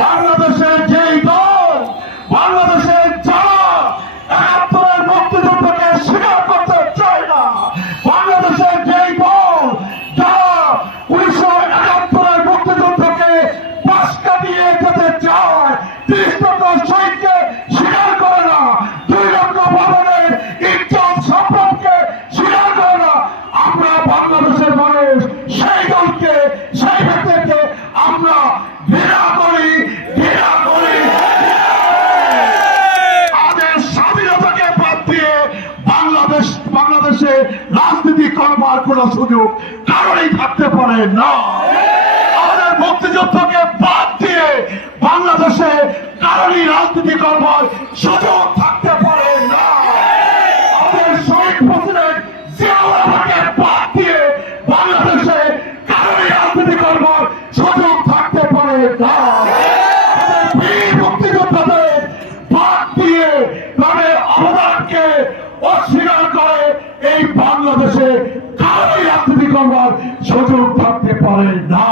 বাংলাদেশের যেই দল, বাংলাদেশের যারা ৭১-এর মুক্তিযুদ্ধকে স্বীকার করতে চায় না, বাংলাদেশের যেই দল যারা ১৯৭১-এর মুক্তিযুদ্ধকে পাশ কাটিয়ে যেতে চায়, ৩০ লক্ষ শহীদকে স্বীকার করে না, ২ লক্ষ ভবনের ইজ্জত সম্পর্কে স্বীকার করে না, আমরা বাংলাদেশের মানুষ সেই দলকে, সেই ব্যক্তিকে আমরা ঘৃণা করি, ঘৃণা করি। আমাদের স্বাধীনতাকে বাদ দিয়ে বাংলাদেশে রাজনীতি করবার কোন সুযোগ কারণেই থাকতে পারে না। আমাদের মুক্তিযুদ্ধকে বাদ দিয়ে বাংলাদেশে কারণই রাজনীতি করবার সুযোগ থাকতে পারে না। আমাদের শহীদ প্রেসিডেন্ট জিয়াউর রহমানকে বাদ দিয়ে বাংলাদেশে কারণই রাজনীতি করবার সুযোগ থাকতে পারে না। বীর মুক্তিযোদ্ধাদের বাদ দিয়ে তাদের অবদানকে অস্বীকার করে এই বাংলাদেশে কারণই রাজনীতি করবার সুযোগ থাকতে পারে না।